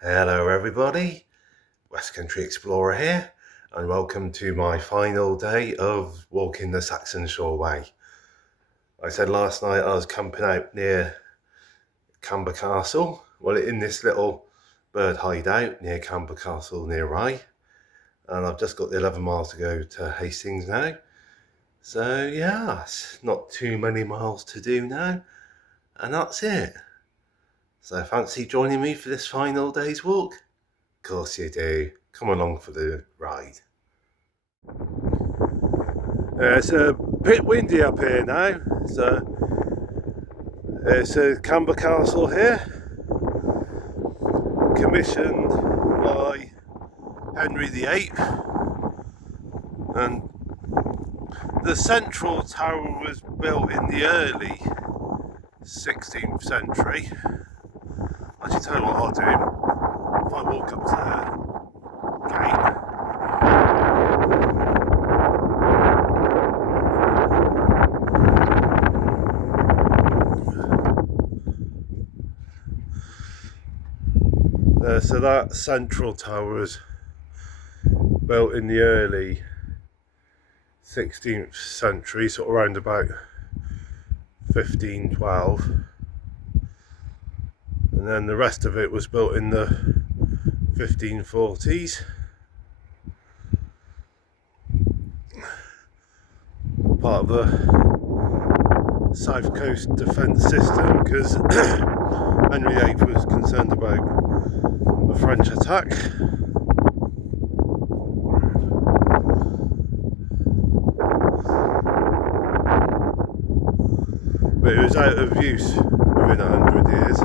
Hello everybody, West Country Explorer here, and welcome to my final day of walking the Saxon Shoreway. I said last night I was camping out near Camber Castle, well in this little bird hideout near Camber Castle near Rye, and I've just got the 11 miles to go to Hastings now. So yeah, it's not too many miles to do now, and that's it. So fancy joining me for this final day's walk? Of course you do. Come along for the ride. It's a bit windy up here now. It's a Camber Castle here, commissioned by Henry VIII, and the central tower was built in the early 16th century. Actually, tell you what I'll do, if I walk up to the gate. So that central tower was built in the early 16th century, sort of around about 1512, and then the rest of it was built in the 1540s. Part of the South Coast defence system, because Henry VIII was concerned about a French attack. But it was out of use within 100 years.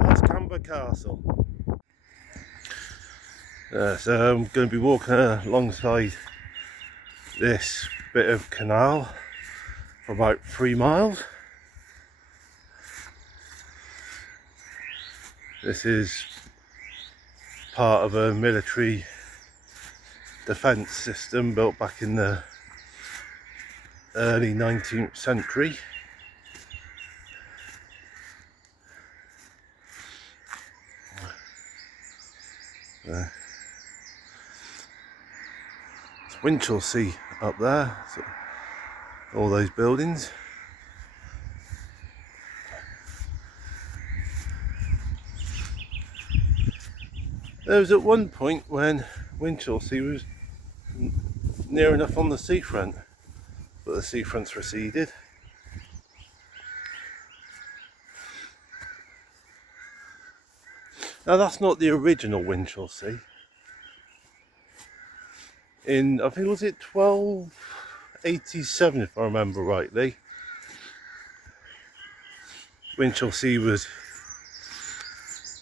That's Camber Castle. So I'm going to be walking alongside this bit of canal for about 3 miles. This is part of a military defence system built back in the early 19th century. It's Winchelsea up there, so all those buildings. There was at one point when Winchelsea was near enough on the seafront, but the seafront's receded. Now that's not the original Winchelsea. In, I think, was it 1287 if I remember rightly, Winchelsea was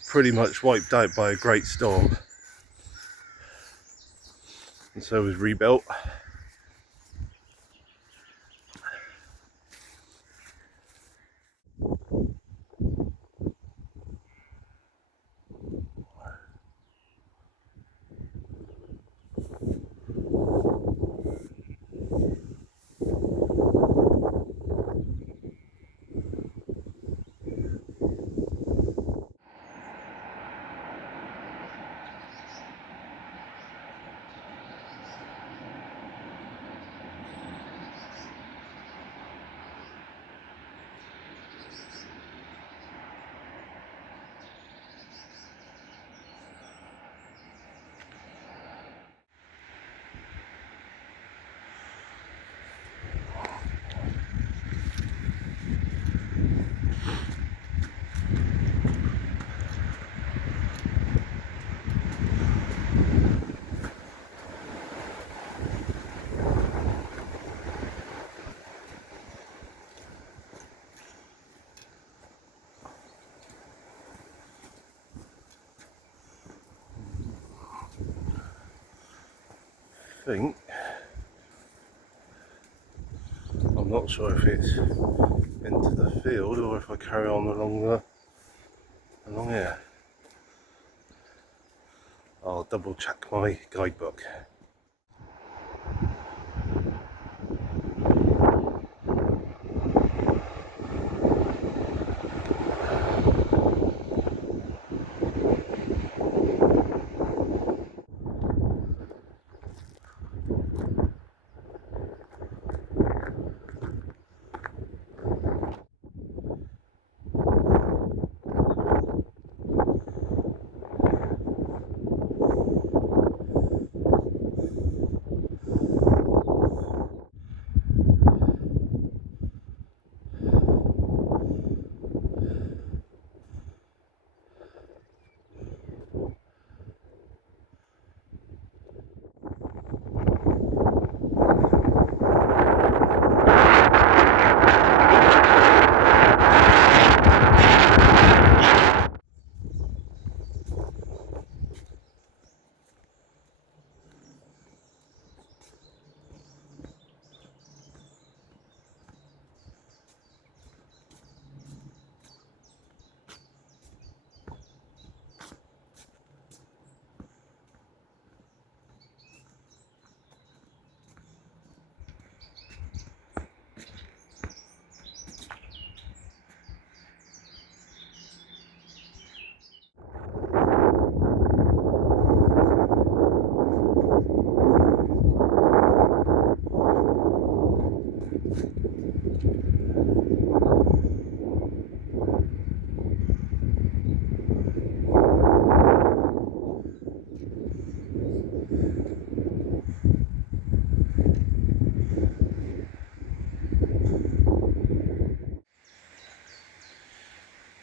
pretty much wiped out by a great storm, and so was rebuilt. I think I'm I'm not sure if it's into the field or if I carry on along here. I'll double check my guidebook.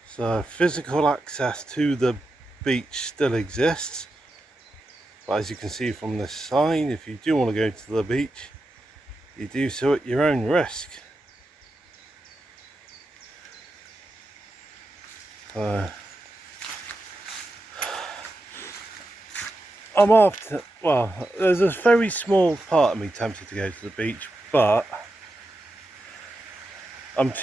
So physical access to the beach still exists, but as you can see from this sign, if you do want to go to the beach, you do so at your own risk. I'm off to, well, there's a very small part of me tempted to go to the beach, but I'm about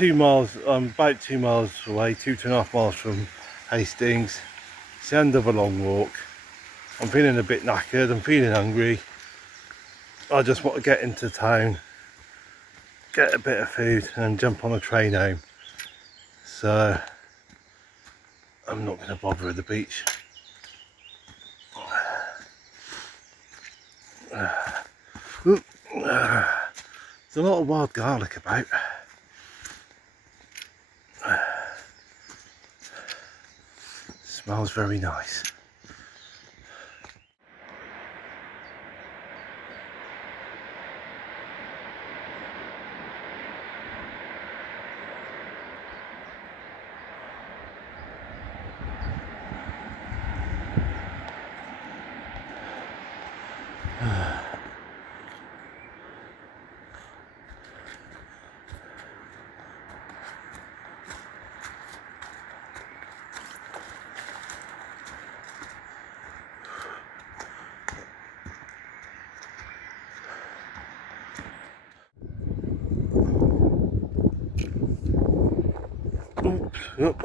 2 miles away, 2.5 miles from Hastings. It's the end of a long walk. I'm feeling a bit knackered, I'm feeling hungry. I just want to get into town, get a bit of food and jump on a train home. So I'm not going to bother with the beach. There's a lot of wild garlic about. Smells very nice. Oops.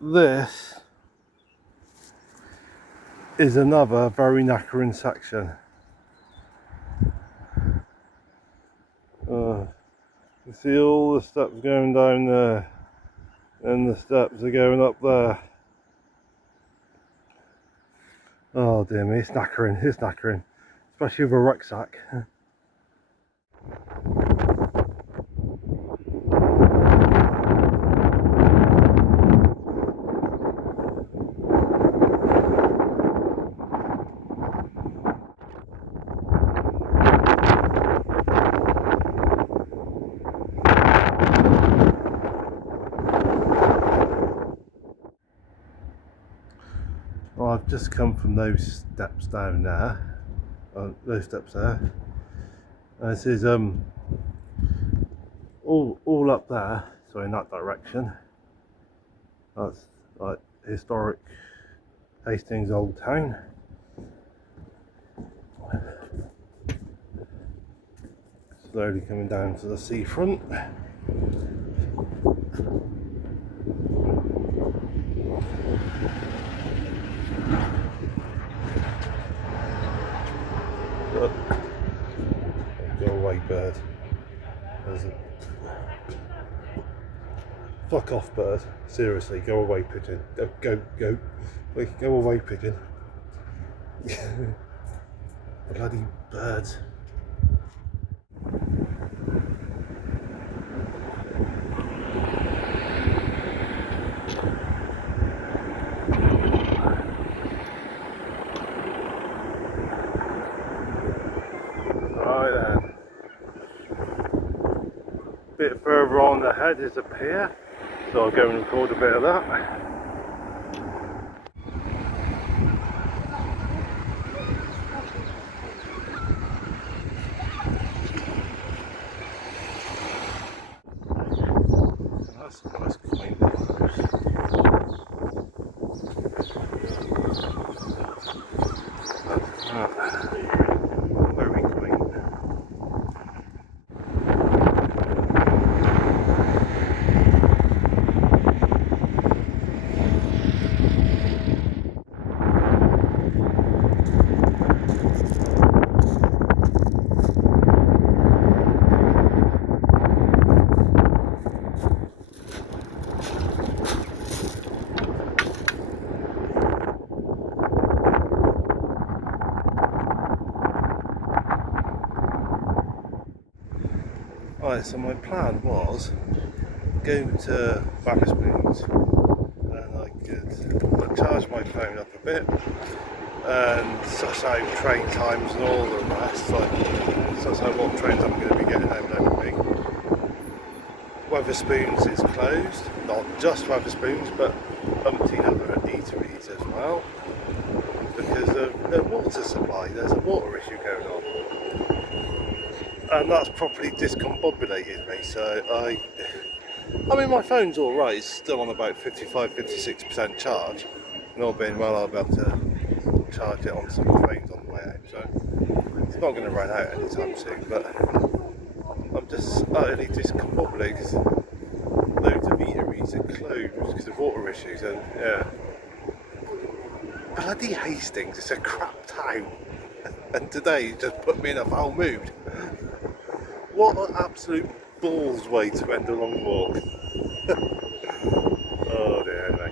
This is another very knackering section. You see all the steps going down there, and the steps are going up there. Oh dear me, it's knackering, especially with a rucksack. Well, I've just come from those steps down there, those steps there. And this is all up there, so in that direction. That's like historic Hastings Old Town. Slowly coming down to the seafront. Look. Go away, bird. There's a... Fuck off, bird. Seriously, go away, pigeon. Go. Wait, go away, pigeon. Bloody birds. Right then. A bit further on ahead is a pier, so I'll go and record a bit of that. That's a nice quaint house. Very quaint. Right, so my plan was go to Wetherspoons and I could charge my phone up a bit and suss out train times and all the rest, like suss out what trains I'm going to be getting home and everything. Wetherspoons is closed, not just Wetherspoons but umpteen other eateries as well because of the water supply. There's a water issue going on. And that's properly discombobulated me, so I mean my phone's alright, it's still on about 55-56% charge, and all being well I'll be able to charge it on some trains on the way out, so it's not going to run out anytime soon, but I'm just utterly discombobulated because loads of eateries are closed because of water issues, and yeah. Bloody Hastings, it's a crap town, and today just put me in a foul mood. What an absolute balls way to end a long walk. Oh dear, anyway.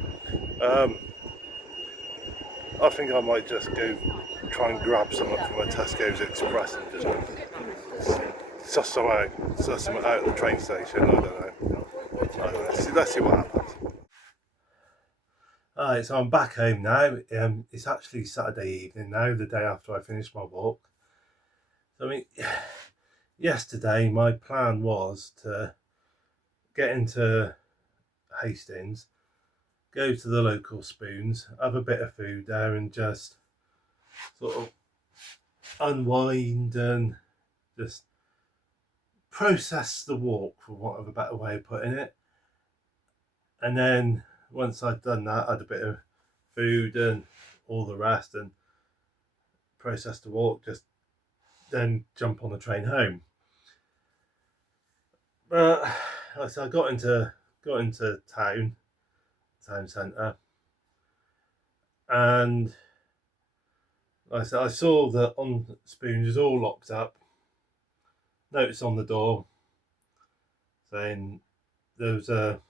I think I might just go try and grab something from a Tesco's Express and just suss some out at the train station. I don't know. Let's see what happens. Alright, so I'm back home now. It's actually Saturday evening now, the day after I finished my walk. So I mean, yesterday my plan was to get into Hastings, go to the local Spoons, have a bit of food there and just sort of unwind and just process the walk, for want of a better way of putting it. And then once I'd done that, I had a bit of food and all the rest and process the walk, just then jump on the train home. But like I said, I got into town centre, and like I said, I saw that on Spoons is all locked up. Notice on the door saying there was a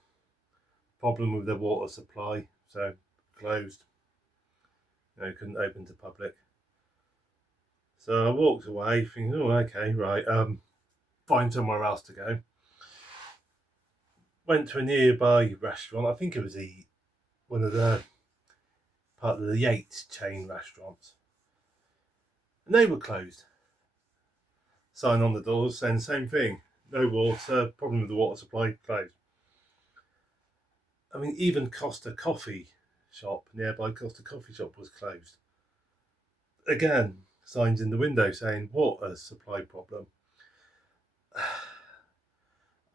problem with the water supply, so closed. Couldn't open to public. So I walked away thinking, oh, okay, right, find somewhere else to go. Went to a nearby restaurant. I think it was one of the part of the Yates chain restaurants, and they were closed. Sign on the doors saying the same thing: no water, problem with the water supply, closed. I mean, even nearby Costa Coffee Shop was closed. Again, signs in the window saying water supply problem.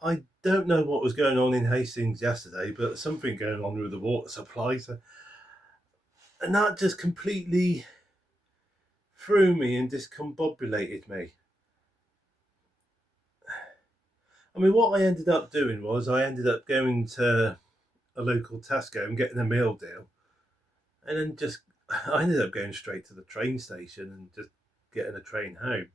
I don't know what was going on in Hastings yesterday, but something going on with the water supply. So, and that just completely threw me and discombobulated me. I mean, what I ended up doing was I ended up going to a local Tesco and getting a meal deal, and then just I ended up going straight to the train station and just getting a train home.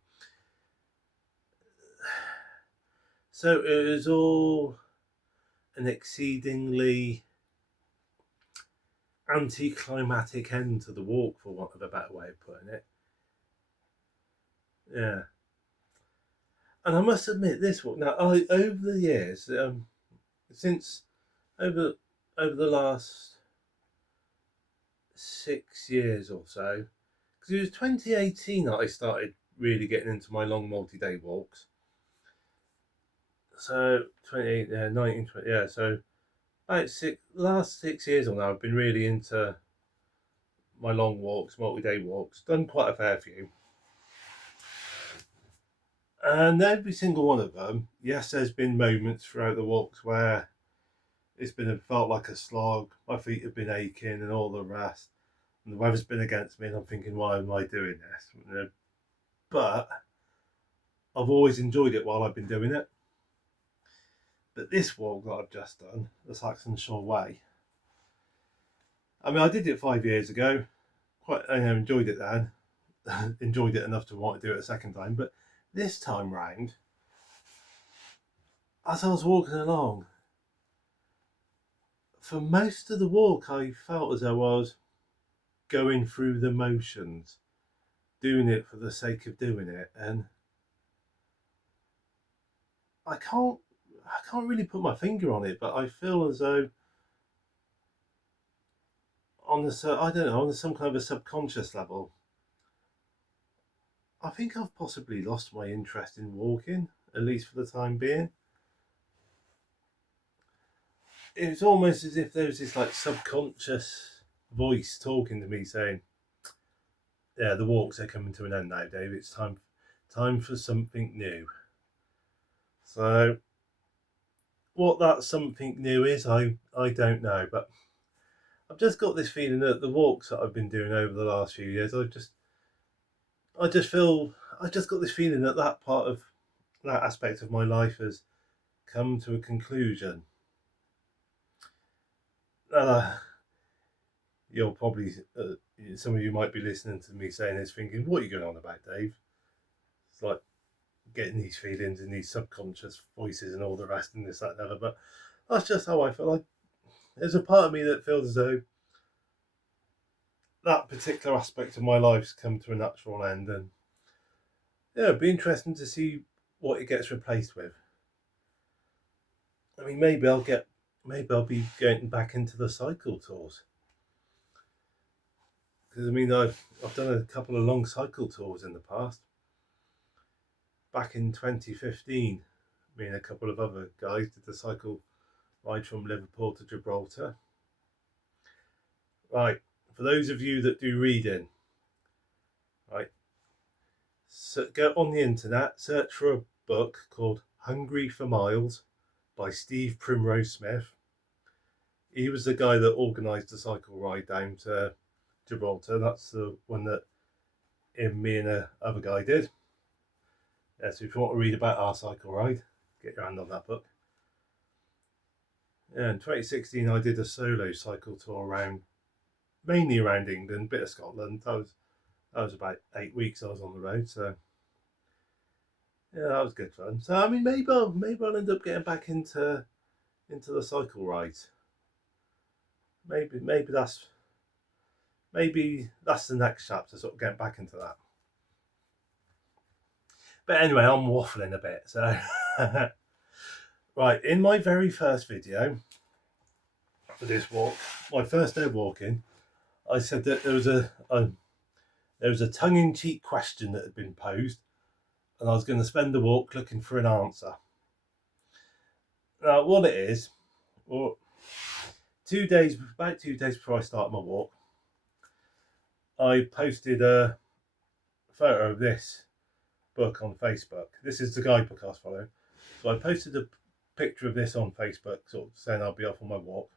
So it was all an exceedingly anticlimactic end to the walk, for want of a better way of putting it. Yeah. And I must admit, this walk now, over the years, since over the last 6 years or so, because it was 2018 that I started really getting into my long multi-day walks. So 28, 19, 20, yeah. So about last 6 years or now, I've been really into my long walks, multi-day walks. Done quite a fair few, and every single one of them, yes, there's been moments throughout the walks where felt like a slog. My feet have been aching and all the rest, and the weather's been against me, and I'm thinking, why am I doing this? But I've always enjoyed it while I've been doing it. But this walk that I've just done, the Saxon Shore Way, I mean, I did it 5 years ago. I enjoyed it then. Enjoyed it enough to want to do it a second time. But this time round, as I was walking along, for most of the walk, I felt as though I was going through the motions, doing it for the sake of doing it, and I can't really put my finger on it, but I feel as though on some kind of a subconscious level, I think I've possibly lost my interest in walking, at least for the time being. It's almost as if there was this like subconscious voice talking to me saying, "Yeah, the walks are coming to an end now, Dave. It's time for something new." So, what that something new is, I don't know, but I've just got this feeling that the walks that I've been doing over the last few years, I just got this feeling that that aspect of my life has come to a conclusion. Uh, you'll probably some of you might be listening to me saying this, thinking, "What are you going on about, Dave?" It's like getting these feelings and these subconscious voices and all the rest and this, that, and the other. But that's just how I feel. Like there's a part of me that feels as though that particular aspect of my life's come to a natural end, and yeah, it'd be interesting to see what it gets replaced with. I mean, maybe I'll be getting back into the cycle tours, because I mean I've done a couple of long cycle tours in the past. Back in 2015, me and a couple of other guys did the cycle ride from Liverpool to Gibraltar. Right, for those of you that do reading, right, so go on the internet, search for a book called Hungry for Miles by Steve Primrose Smith. He was the guy that organised the cycle ride down to Gibraltar. That's the one that me and a other guy did. Yeah, so if you want to read about our cycle ride, get your hand on that book. Yeah, in 2016, I did a solo cycle tour mainly around England, bit of Scotland. That was about 8 weeks I was on the road, so yeah, that was good fun. So I mean, maybe I'll end up getting back into the cycle rides. Maybe that's the next chapter, sort of getting back into that. But anyway, I'm waffling a bit. So right, in my very first video for this walk, my first day walking, I said that there was a tongue-in-cheek question that had been posed, and I was going to spend the walk looking for an answer. Now, what it is, well, about 2 days before I started my walk, I posted a photo of this book on Facebook. This is the guidebook I was following. So I posted picture of this on Facebook, sort of saying I'll be off on my walk.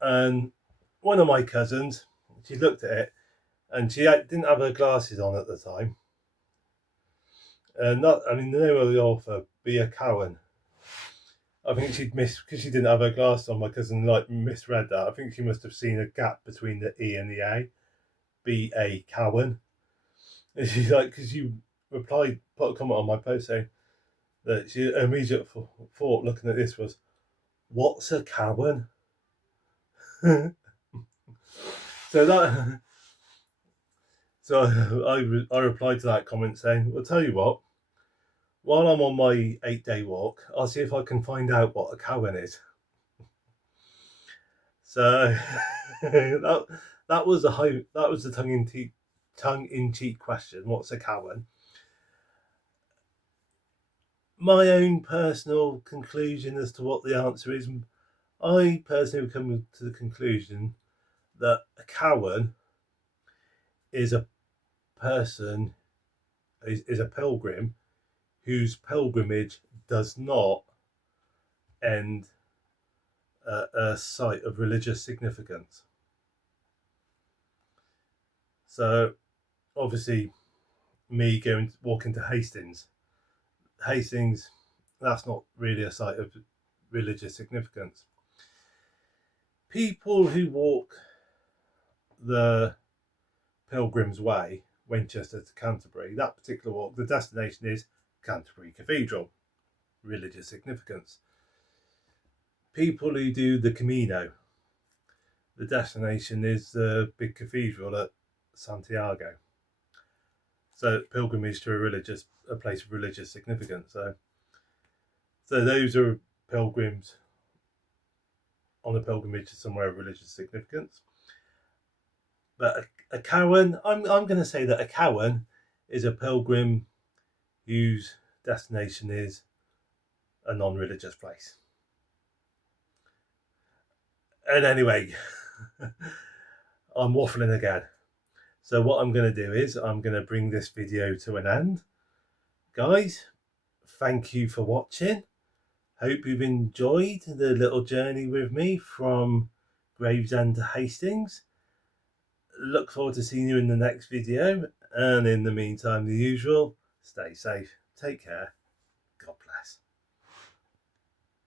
And one of my cousins, she looked at it, and she didn't have her glasses on at the time. The name of the author, B.A. Cowan. I think she'd missed, because she didn't have her glasses on, my cousin misread that. I think she must have seen a gap between the E and the A. B.A. Cowan. And she's like, because you replied, put a comment on my post saying that her immediate thought looking at this was, what's a Cowan? So I replied to that comment saying, well, tell you what, while I'm on my 8-day walk, I'll see if I can find out what a Cowan is. So that was the tongue-in-cheek question. What's a Cowan? My own personal conclusion as to what the answer is, I personally have come to the conclusion that a Cowan is a person, is a pilgrim whose pilgrimage does not end at a site of religious significance. So obviously me walking to Hastings, that's not really a site of religious significance. People who walk the Pilgrim's Way, Winchester to Canterbury, that particular walk, the destination is Canterbury Cathedral, religious significance. People who do the Camino, the destination is the big cathedral at Santiago. So pilgrimage to a place of religious significance. So those are pilgrims on a pilgrimage to somewhere of religious significance. But a Cowan, I'm going to say that a Cowan is a pilgrim whose destination is a non-religious place. And anyway, I'm waffling again. So what I'm going to do is I'm going to bring this video to an end. Guys, thank you for watching. Hope you've enjoyed the little journey with me from Gravesend to Hastings. Look forward to seeing you in the next video. And in the meantime, the usual, stay safe, take care.